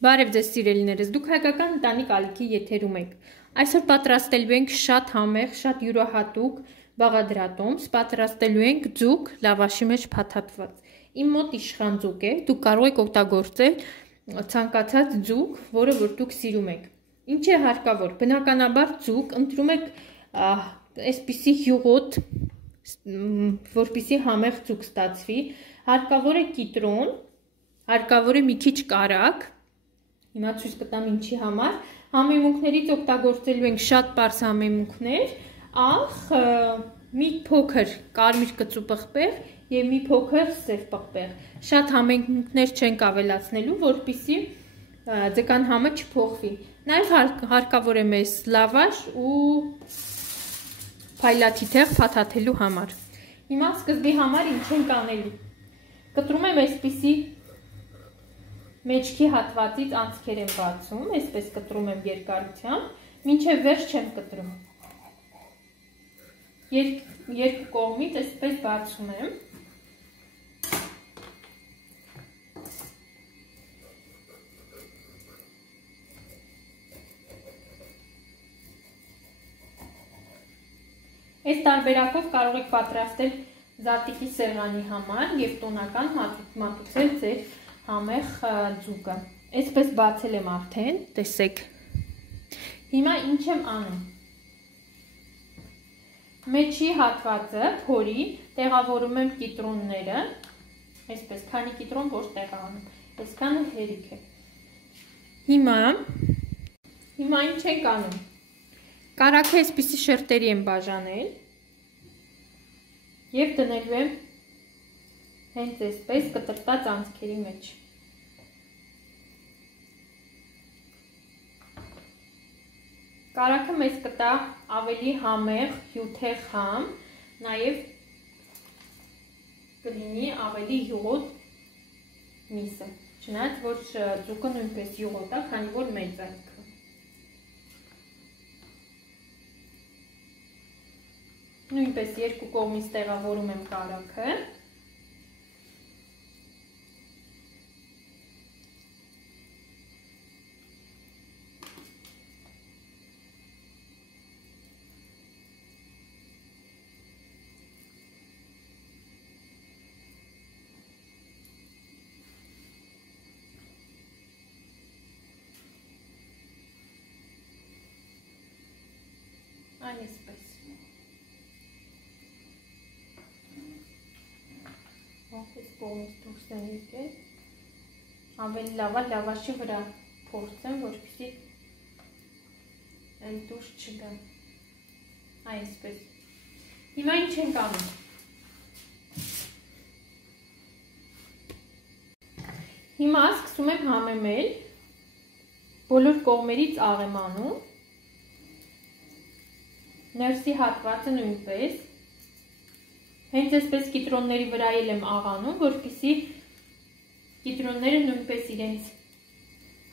Բարև ձեզ սիրելիներս, դուք հայկական ընտանիք ալիքի եթերում եք։ Այսօր պատրաստելու ենք շատ համեղ, շատ յուրահատուկ բաղադրատոմս, պատրաստելու ենք ձուկ լավաշի մեջ փաթաթված։ Իմ մոտ իշխան ձուկ է, դուք կարող եք օգտագործել ցանկացած ձուկ, որը որ դուք սիրում եք։ Ինչ է հարկավոր, բնականաբար ձուկ ընտրում եք այսպիսի յուղոտ, որպեսզի համեղ ձուկ ստացվի, հարկավոր է կիտրոն, հարկավոր է մի քիչ կարագ։ Հիմա ցույց կտամ ինչի համար։ Համեմունքներից օգտագործելու ենք շատ պարզ համեմունքներ, աղ, մի փոքր կարմիր կծու պղպեղ եւ մի փոքր սև պղպեղ։ Շատ համեմունքներ չենք ավելացնելու, որպեսզի ձկան համը չփոխվի։ Նաեւ հարկավոր է մեզ լավաշ ու փայլաթիթեղ փաթաթելու համար։ Հիմա սկզբի համար ինչ ենք անելու։ Կտրում եմ այսպիսի մեջքի հատվածից անցքեր եմ բացում, այսպես կտրում եմ երկարությամբ, մինչև վերջ չեմ կտրում։ Երկու կողմից այսպես բացում եմ։ Այս տարբերակով կարող եք պատրաստել զատիկի սեղանի համար և տոնական մատուցել ձեր համեղ ձուկը։ Այսպես բացել եմ արդեն, տեսեք։ Հիմա ինչ եմ անում։ Մեջի հատվածը, փորի, տեղավորում եմ կիտրոնները, այսպես, քանի կիտրոն որ տեղանում, այսքանը հերիք է։ Հիմա ինչ ենք անում։ Կարագը այսպիսի շերտերի եմ բաժանել և դնելու եմ հենց այսպես կտրտած անցքերի մեջ։ Կարագը մեզ կտա ավելի համեղ, հյութեղ համ, նաև կլինի ավելի յուղոտ միսը, չնայած որ ձուկը նույնպես յուղոտ է, քանի որ մեծ է։ Նույնպես երկու կողմից տեղավորում եմ կարագը։ Այսպես։ Այս կողմից դուրս եմ եկել, ավելի լավա լավաշի վրա փորձեմ, որպեսզի այն դուրս չգա։ Այսպես։ Հիմա ինչ ենք անում։ Հիմա սկսում եմ համեմել, բոլոր կողմերից աղ եմ անում, ներսի հատվածը նույնպես, հենց այսպես կիտրոնների վրա եմ աղանում, որպեսզի կիտրոնները նույնպես իրենց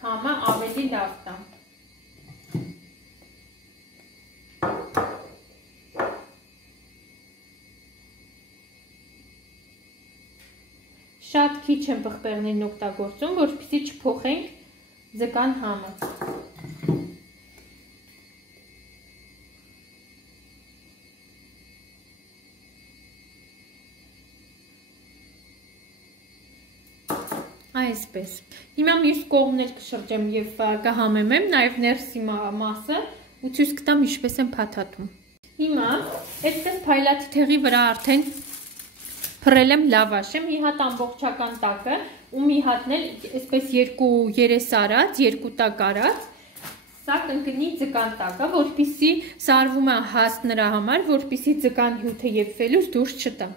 համը ավելի լավ տան։ Շատ քիչ եմ պղպեղներն օգտագործում, որպեսզի չփոխենք ձկան համը։ Այսպես։ Հիմա մյուս կողմներ կշրջեմ և կհամեմեմ, նաև ներսի մասը ու ցույց կտամ ինչպես եմ փաթաթում։ Հիմա այսպես փայլաթիթեղի վրա արդեն փռել եմ լավաշը, մի հատ ամբողջական տակը ու մի հատն էլ այսպես երկու երես արած, երկու տակ արած, սա կընկնի ձկան տակը, որպեսզի սարվում է հաստ նրա համար, որպեսզի ձկան հյութը եփվելուց դուրս չտա։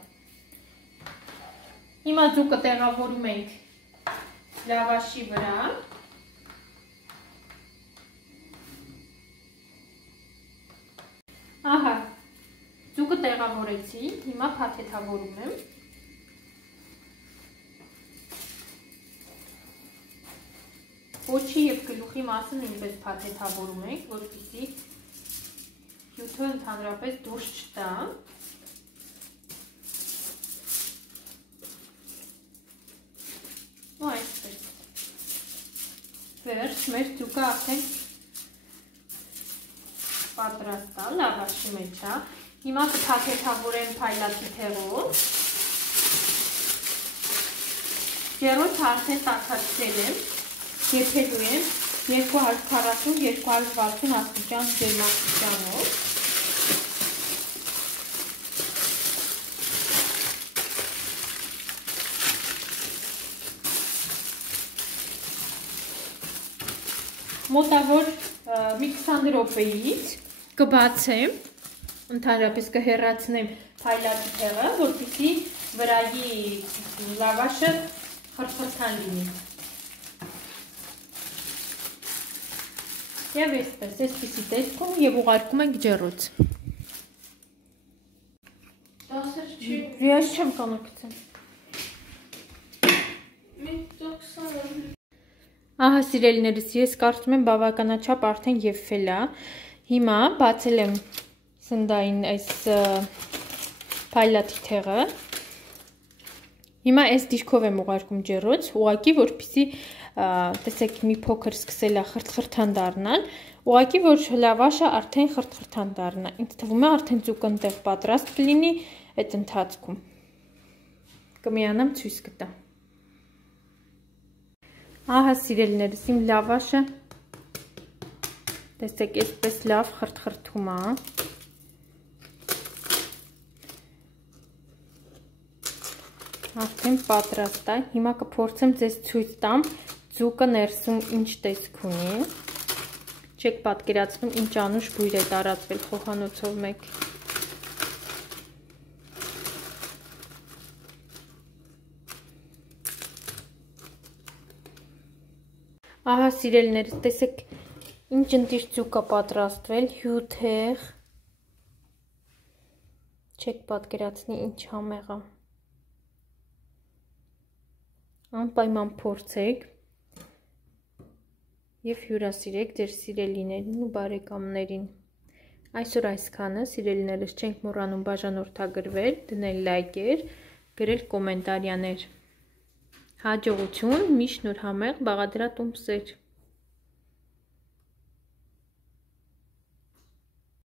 Հիմա ձուկը տեղավորում ենք լավաշի վրա։ Ահա, ձուկը տեղավորեցի, հիմա փաթեթավորում եմ։ Պոչի և գլուխի մասը նույնպես փաթեթավորում ենք, որպեսզի հյութը ընդհանրապես դուրս չտա։ Վերջ, մեր ձուկը արդեն պատրաստ է, լավաշի մեջ է։ Հիմա կփաթեթավորեմ փայլատի թեղով։ Ջեռոցը արդեն տաքացրել եմ, եփելու եմ 240-260 աստիճան ջերմաստիճանով։ Մոտավոր մի 20 րոպեից կբացեմ, ընդհանրապես կհեռացնեմ փայլատի թեղը, որպեսզի վրայի լավաշը խրթխրթան լինի։ Եվ այսպիսի տեսքում եւ ուղարկում ենք ջեռոց։ Դասեր չի։ Ես չեմ կանակցել։ Ահա սիրելիներս, ես կարծում եմ բավականաչափ արդեն եփվել է։ Հիմա բացել եմ սնդային այս փայլատի թեղը։ Հիմա այս դիրքով եմ ուղարկում ջեռոց, ուղղակի որպեսզի տեսեք մի փոքր սկսել է խրթխրթան դառնալ, ուղղակի որ լավաշը արդեն խրթխրթան դառնա։ Ինձ թվում է արդեն ձուկը այնտեղ պատրաստ կլինի այդ ընթացքում։ Կմիանամ ցույց կտամ։ Ահա սիրելիներս, իմ լավաշը տեսեք այսպես լավ խրթխրթում է։ Արդեն պատրաստ է։ Հիմա կփորձեմ ձեզ ցույց տամ ձուկը ներսում ինչ տեսք ունի։ Չեք պատկերացնում ինչ անուշ բույր է տարածվել խոհանոցով մեկ։ Ահա սիրելիներս, տեսեք ինչ ընտիր ձուկ է պատրաստվել, հյութեղ, չեք պատկերացնի ինչ համեղ է, անպայման փորձեք և հյուրասիրեք ձեր սիրելիներին ու բարեկամներին։ Այսօր այսքանը, սիրելիներս, չենք մոռանում բաժանորդագրվել, դնել լայքեր, գրել կոմենտարյաներ։ Հաջողություն, մի շնորհամեղ բաղադրատոմսեր։